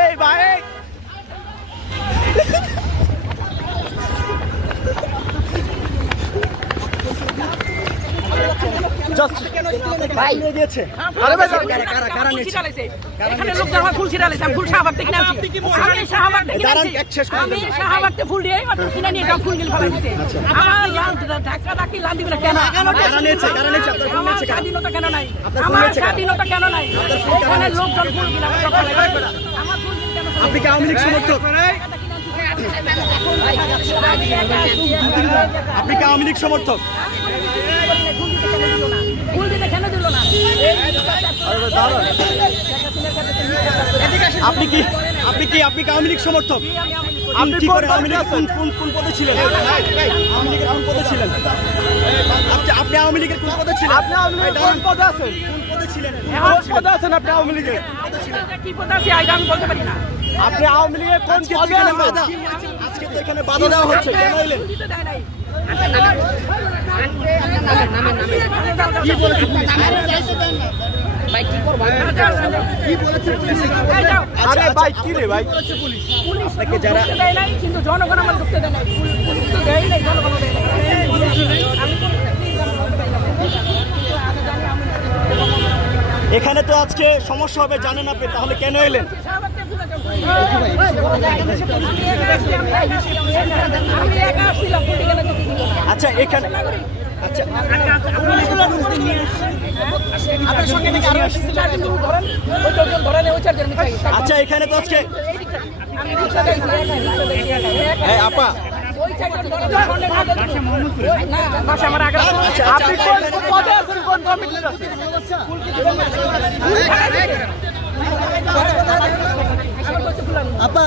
এই ভাই ভাই দিয়েছে আরে ভাই কারা নিয়েছে এখানে লোক আমার ফুল ছিড়ালেছে আমি ফুল শাহবাগ থেকে নামছি আমি শাহবাগ থেকে আমি শাহবাগ থেকে ফুল দিয়ে মাত্র কিনে নিয়ে যাও ফুল গিল ফেলা দিতে আমার ঢাকা ডাকি লান দিবে না কেন কারা নিয়েছে আপনার স্বাধীনতা কেন নাই আমার স্বাধীনতা কেন নাই এখানে লোকজন ফুল গিল আমার ফুল গিল কেন আপনি কি আওয়ামী লীগ সমর্থক আপনি কি আওয়ামী লীগ সমর্থক আপনি কি আওয়ামী লীগ সমর্থক আপনি কি করে আওয়ামী লীগ কোন পদে ছিলেন আওয়ামী লীগের কোন পদে ছিলেন আপনি আওয়ামী লীগের কোন পদে ছিলেন আপনি আওয়ামী লীগের কোন পদে আছেন কোন পদে ছিলেন কোন পদে আছেন আপনি আওয়ামী লীগের কি পদে আছে আমি বলতে পারি না আপনি আওয়ামী লীগের কোন পদে আছেন আজকে তো এখানে বাধা দেওয়া হচ্ছে কেন এলেন কি বলেছেন ভাই কি করব কি বলেছেন পুলিশ আরে ভাই কি রে ভাই পুলিশ থেকে যারা দেয় নাই কিন্তু জনগণ আমার ঢুকতে দেয় নাই পুলিশ তো দেয় নাই জনগণ দেয় নাই এখানে তো আজকে সমস্যা হবে জানেন আপনি তাহলে কেন এলেন আচ্ছা এখানে আচ্ছা আচ্ছা এখানে তো আজকে আপা আপা